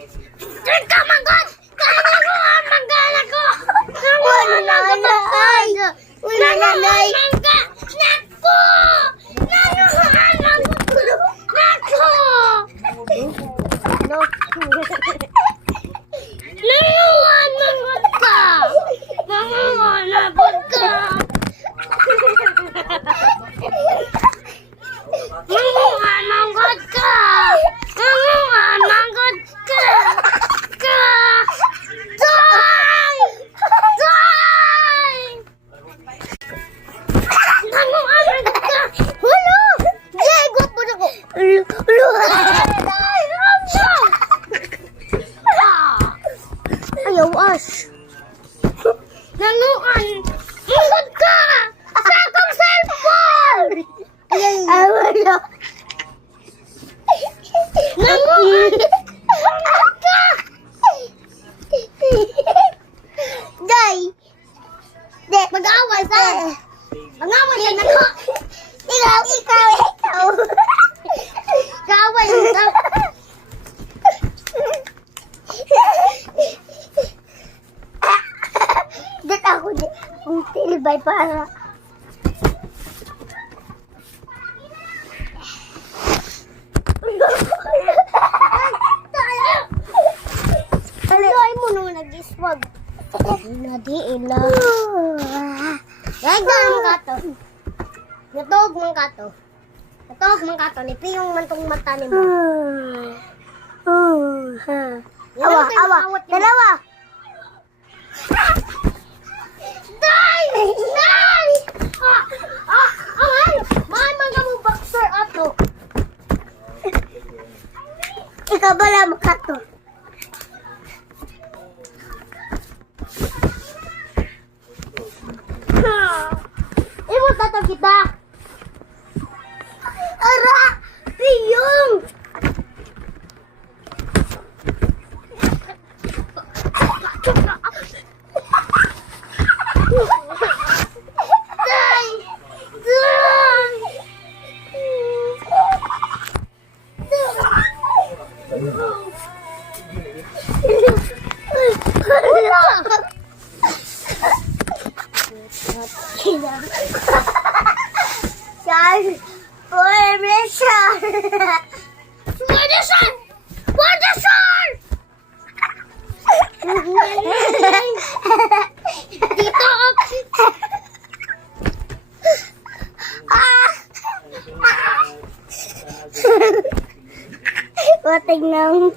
Drink ka, manggod! Kaya ko ang manggal ako! Nanguhan! Mangga! Naku! Nanguhan! Naku! Nanguhan! Manggod ka! Nanguhan! Labot ka! Nanguhan! Manggod ka! Nanguhan! Manggod ka! Ayaw as. Nanguan. Mungod ka. Sa akong cellphone. Ayaw. Nanguan. Mungod ka. Day. Mag-away sa. Mag-away sa nako. Ikaw. Kaway ka. Dit ako di. Ang tilbay para. Ay mo nung nag-iswag. Di ila. Gagam ka to. Natog man ka to. Natog man ka to. Nipiyong man tong mata ni mo. Awa. Dalawa. Day! Ay! Mahal man ka mo boxer ato. Ikaw ba lang makato? Imo tato kita. Ara! Piyong! Tingnan.